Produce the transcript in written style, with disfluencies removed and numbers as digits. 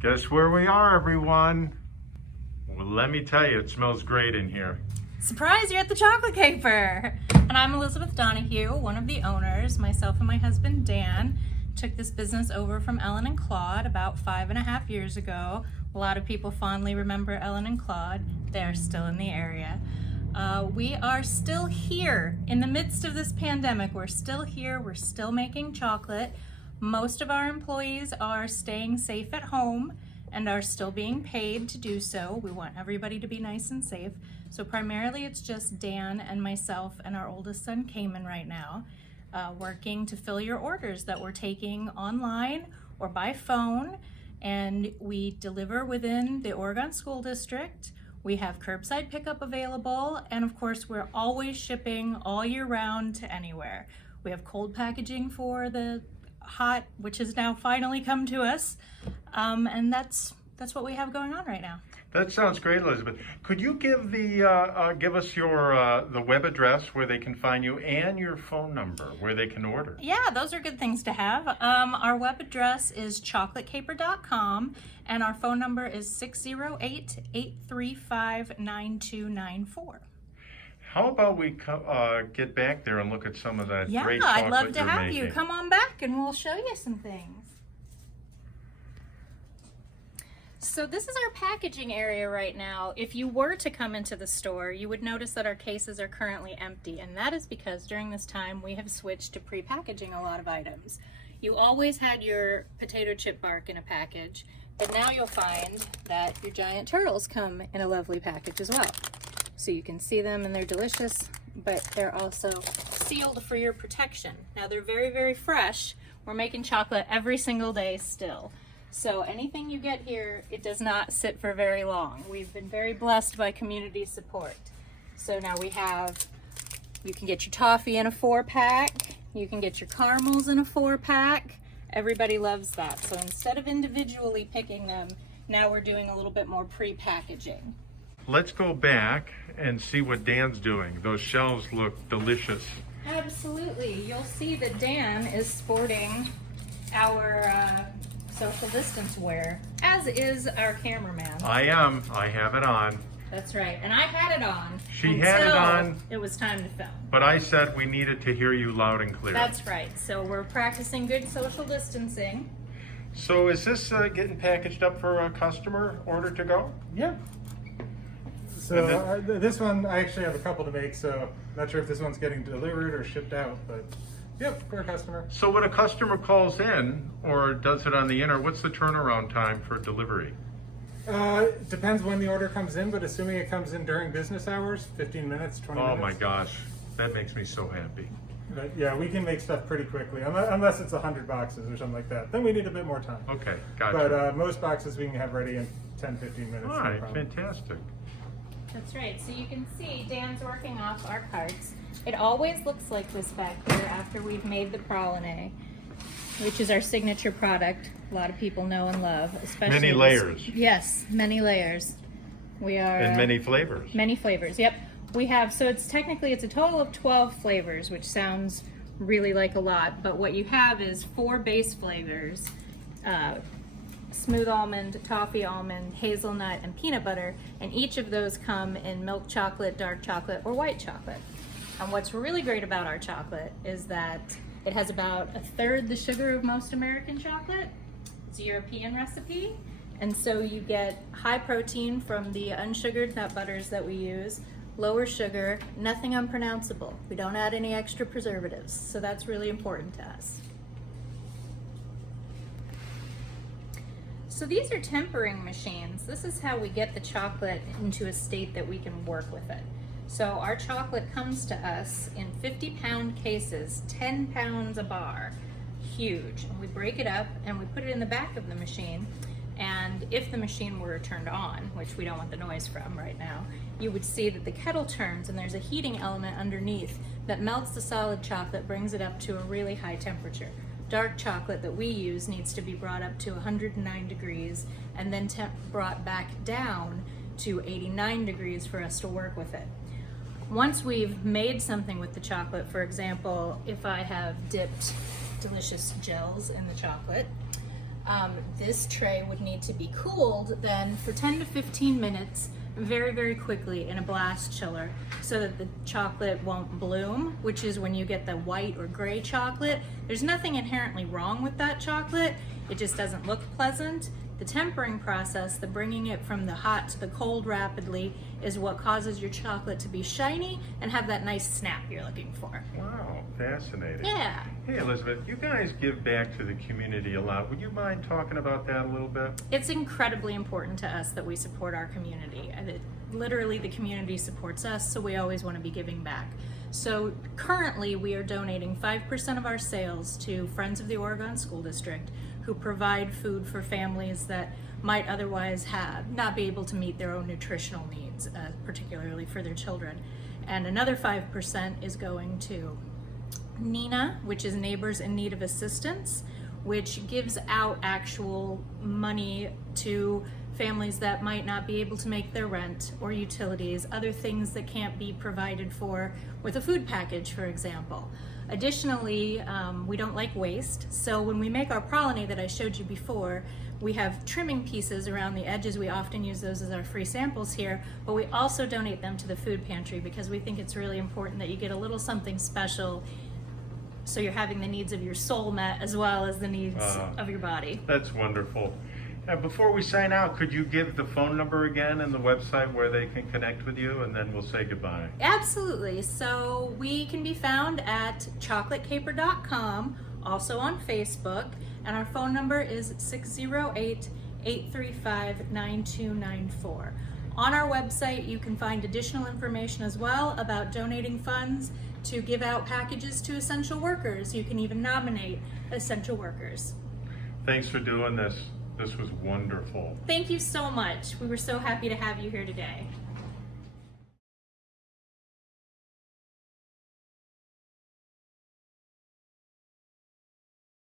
Guess where we are, everyone? Well, let me tell you, it smells great in here. Surprise, you're at the Chocolate Caper! And I'm Elizabeth Donoghue, one of the owners. Myself and my husband, Dan, took this business over from Ellen and Claude about 5.5 years ago. A lot of people fondly remember Ellen and Claude. They're still in the area. We are still here in the midst of this pandemic. We're still here, we're still making chocolate. Most of our employees are staying safe at home and are still being paid to do so. We want everybody to be nice and safe. So primarily it's just Dan and myself and our oldest son, Cayman, right now, working to fill your orders that we're taking online or by phone. And we deliver within the Oregon School District. We have curbside pickup available. And of course, we're always shipping all year round to anywhere. We have cold packaging for the hot, which has now finally come to us. And that's what we have going on right now. That sounds great, Elizabeth. Could you give give us your the web address where they can find you and your phone number where they can order? Yeah, those are good things to have. Our web address is chocolatecaper.com and our phone number is 608-835-9294. How about we get back there and look at some of that great chocolate Yeah, I'd love to you're have making. you. Come on back and we'll show you some things. So this is our packaging area right now. If you were to come into the store, you would notice that our cases are currently empty, and that is because during this time we have switched to pre-packaging a lot of items. You always had your potato chip bark in a package, but now you'll find that your giant turtles come in a lovely package as well. So you can see them and they're delicious, but they're also sealed for your protection. Now they're very, very fresh. We're making chocolate every single day still. So anything you get here, it does not sit for very long. We've been very blessed by community support. So now we have, you can get your toffee in a 4-pack, you can get your caramels in a 4-pack. Everybody loves that. So instead of individually picking them, now we're doing a little bit more pre-packaging. Let's go back and see what Dan's doing. Those shells look delicious. Absolutely. You'll see that Dan is sporting our social distance wear, as is our cameraman. I am. I have it on. That's right. And I had it on. She had it on. It was time to film. But I said we needed to hear you loud and clear. That's right. So we're practicing good social distancing. So is this getting packaged up for a customer order to go? Yeah. So this one, I actually have a couple to make, so not sure if this one's getting delivered or shipped out, but yep, for a customer. So when a customer calls in or does it on the internet, what's the turnaround time for delivery? Depends when the order comes in, but assuming it comes in during business hours, 15 minutes, 20 minutes. Oh my gosh, that makes me so happy. But yeah, we can make stuff pretty quickly, unless it's 100 boxes or something like that. Then we need a bit more time. Okay, gotcha. But most boxes we can have ready in 10, 15 minutes. All right, fantastic. That's right. So you can see Dan's working off our carts. It always looks like this back here after we've made the praline, which is our signature product. A lot of people know and love, especially Many layers. Yes, many layers. We are And many flavors. Many flavors. Yep. We have, so it's a total of 12 flavors, which sounds really like a lot, but what you have is 4 base flavors. Smooth almond, toffee almond, hazelnut, and peanut butter, and each of those come in milk chocolate, dark chocolate, or white chocolate. And what's really great about our chocolate is that it has about 1/3 the sugar of most American chocolate. It's a European recipe, and so you get high protein from the unsugared nut butters that we use, lower sugar, nothing unpronounceable. We don't add any extra preservatives, so that's really important to us. So these are tempering machines. This is how we get the chocolate into a state that we can work with it. So our chocolate comes to us in 50-pound cases, 10 pounds a bar, huge. And we break it up and we put it in the back of the machine. And if the machine were turned on, which we don't want the noise from right now, you would see that the kettle turns and there's a heating element underneath that melts the solid chocolate, brings it up to a really high temperature. Dark chocolate that we use needs to be brought up to 109 degrees and then brought back down to 89 degrees for us to work with it. Once we've made something with the chocolate, for example, if I have dipped delicious gels in the chocolate, This tray would need to be cooled then for 10 to 15 minutes very, very quickly in a blast chiller so that the chocolate won't bloom, which is when you get the white or gray chocolate. There's nothing inherently wrong with that chocolate. It just doesn't look pleasant. The tempering process, the bringing it from the hot to the cold rapidly, is what causes your chocolate to be shiny and have that nice snap you're looking for. Wow, fascinating. Yeah. Hey, Elizabeth, you guys give back to the community a lot. Would you mind talking about that a little bit? It's incredibly important to us that we support our community. And literally, the community supports us, so we always want to be giving back. So currently, we are donating 5% of our sales to Friends of the Oregon School District, who provide food for families that might otherwise not be able to meet their own nutritional needs, particularly for their children. And another 5% is going to NINA, which is Neighbors in Need of Assistance, which gives out actual money to families that might not be able to make their rent or utilities, other things that can't be provided for with a food package, for example. Additionally, we don't like waste, so when we make our pralines that I showed you before, we have trimming pieces around the edges. We often use those as our free samples here, but we also donate them to the food pantry because we think it's really important that you get a little something special so you're having the needs of your soul met as well as the needs of your body. That's wonderful. Before we sign out, could you give the phone number again and the website where they can connect with you, and then we'll say goodbye. Absolutely. So we can be found at chocolatecaper.com, also on Facebook, and our phone number is 608-835-9294. On our website, you can find additional information as well about donating funds to give out packages to essential workers. You can even nominate essential workers. Thanks for doing this. This was wonderful. Thank you so much. We were so happy to have you here today.